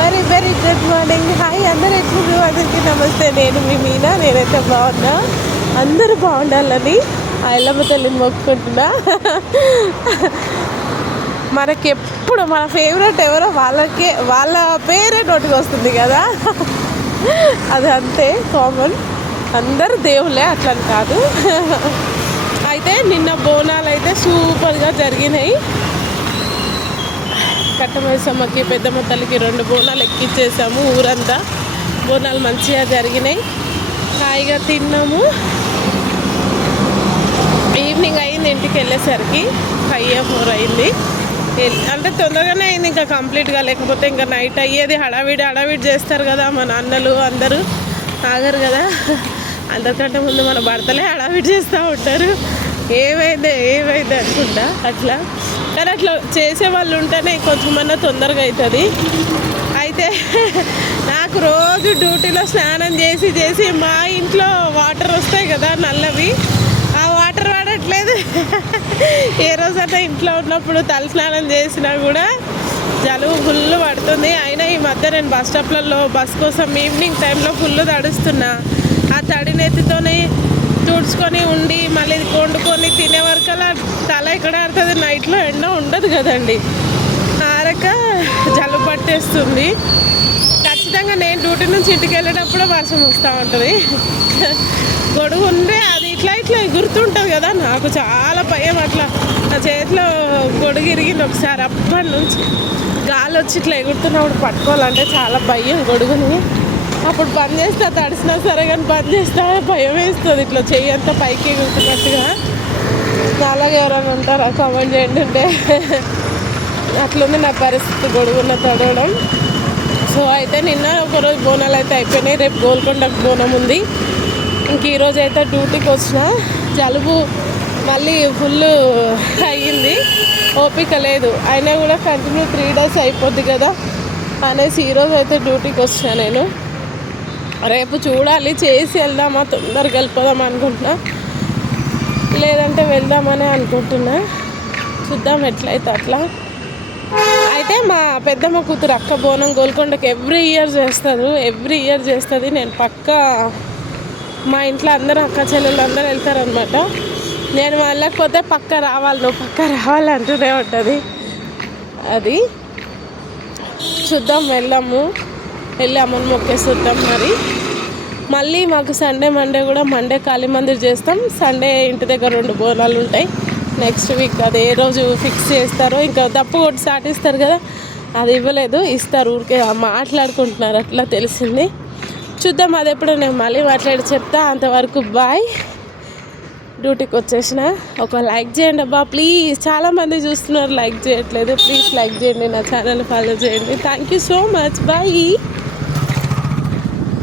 Very very good morning. Hi అందరూ ఎట్లు అందరికీ నమస్తే. నేను మీ మీనా. నేనైతే బాగున్నా, అందరూ బాగుండాలని ఆ ఎల్లమ్మ తల్లిని మొక్కుకుంటున్నా. మనకెప్పుడు మన ఫేవరెట్ ఎవరో వాళ్ళ పేరే నోటికి వస్తుంది కదా, అది అంతే కామన్. అందరు దేవుళ్ళే, అట్లని కాదు. అయితే నిన్న బోనాలు అయితే సూపర్గా జరిగినాయి. కట్టమైసమ్మకి పెద్దమ్మ తల్లికి 2 బోనాలు ఎక్కించేసాము. ఊరంతా బోనాలు మంచిగా జరిగినాయి. హాయిగా తిన్నాము. ఈవినింగ్ అయింది ఇంటికి వెళ్ళేసరికి 5 అయింది. అంటే తొందరగానే అయింది, ఇంకా కంప్లీట్గా. లేకపోతే ఇంకా నైట్ అయ్యేది. హడావిడి చేస్తారు కదా మన అన్నలు, అందరూ ఆగరు కదా. అందరికంటే ముందు మన భర్తలే హడావిడి చేస్తూ ఉంటారు. ఏమైంది అనుకుంటా అట్లా. కానీ అట్లా చేసే వాళ్ళు ఉంటేనే కొంచెమన్నా తొందరగా అవుతుంది. అయితే నాకు రోజు డ్యూటీలో స్నానం చేసి మా ఇంట్లో వాటర్ వస్తాయి కదా నల్లవి, ఆ వాటర్ వాడట్లేదు. ఏ రోజైనా ఇంట్లో ఉన్నప్పుడు తల స్నానం చేసినా కూడా జలుబు ఫుల్ పడుతుంది. అయినా ఈ మధ్య నేను బస్ స్టాప్లలో బస్ కోసం ఈవినింగ్ టైంలో ఫుల్ తడుస్తున్నా. ఆ తడి నెత్తితోనే తుడుచుకొని ఉండి మళ్ళీ వండుకొని తినే వరకల్లా తల ఎక్కడ ఆడుతుంది. నైట్లో ఎండ ఉండదు కదండి, ఆరక జలుబు పట్టేస్తుంది. ఖచ్చితంగా నేను డ్యూటీ నుంచి ఇంటికి వెళ్ళేటప్పుడు వర్షం వస్తూ ఉంటుంది. గొడుగు ఉంటే అది ఇట్లా ఎగురుతుంటుంది కదా, నాకు చాలా భయం. అట్లా నా చేతిలో గొడుగు ఇరిగింది ఒకసారి. అప్పటి నుంచి గాలి వచ్చి ఇట్లా ఎగురుతున్నప్పుడు పట్టుకోవాలంటే చాలా భయం గొడుగుని. అప్పుడు బంద్ చేస్తా, తడిసినా సరే కానీ బంద్ చేస్తా, భయం వేస్తుంది. ఇట్లా చెయ్యి అంతా పైకి ఎగురుతున్నట్టుగా. అలాగే ఎవరైనా ఉంటారా కామెంట్ చేయండి. ఉంటే అట్లుంది నా పరిస్థితి గొడుగున్న తడవడం. సో అయితే నిన్న ఒకరోజు బోనాలు అయితే అయిపోయినాయి. రేపు గోల్కొండకు బోనం ఉంది. ఇంక ఈరోజు అయితే డ్యూటీకి వచ్చిన. జలుబు మళ్ళీ ఫుల్ అయ్యింది, ఓపిక లేదు. అయినా కూడా కంటిన్యూ 3 days అయిపోద్ది కదా అనేసి ఈరోజు అయితే డ్యూటీకి వచ్చిన నేను. రేపు చూడాలి, చేసి వెళ్దామా, తొందరగా వెళ్ళిపోదాం అనుకుంటున్నా, లేదంటే వెళ్దామని అనుకుంటున్నా. చూద్దాం ఎట్లయితే అట్లా. అయితే మా పెద్దమ్మ కూతురు అక్క బోనం గోల్కొండకి ఎవ్రీ ఇయర్ చేస్తుంది. నేను పక్కా మా ఇంట్లో అందరూ అక్క చెల్లెళ్ళు అందరూ వెళ్తారనమాట. నేను వెళ్ళకపోతే పక్క రావాలి అంటూనే ఉంటుంది. అది చూద్దాం, వెళ్ళి అమ్మని మొక్కేస్తుంటాం. మళ్ళీ మాకు సండే మండే కూడా కాళీ మందిర్ చేస్తాం. సండే ఇంటి దగ్గర 2 బోనాలు ఉంటాయి. నెక్స్ట్ వీక్ అది ఏ రోజు ఫిక్స్ చేస్తారో, ఇంకా తప్పు కొట్టి సాటిస్తారు కదా, అది ఇవ్వలేదు, ఇస్తారు. ఊరికే మాట్లాడుకుంటున్నారు అట్లా తెలిసింది. చూద్దాం, అది ఎప్పుడు నేను మళ్ళీ మాట్లాడి చెప్తా. అంతవరకు బాయ్. డ్యూటీకి వచ్చేసిన. ఒక లైక్ చేయండి అబ్బా ప్లీజ్. చాలామంది చూస్తున్నారు, లైక్ చేయట్లేదు. ప్లీజ్ లైక్ చేయండి, నా ఛానల్ ఫాలో చేయండి. Thank you so much. Bye.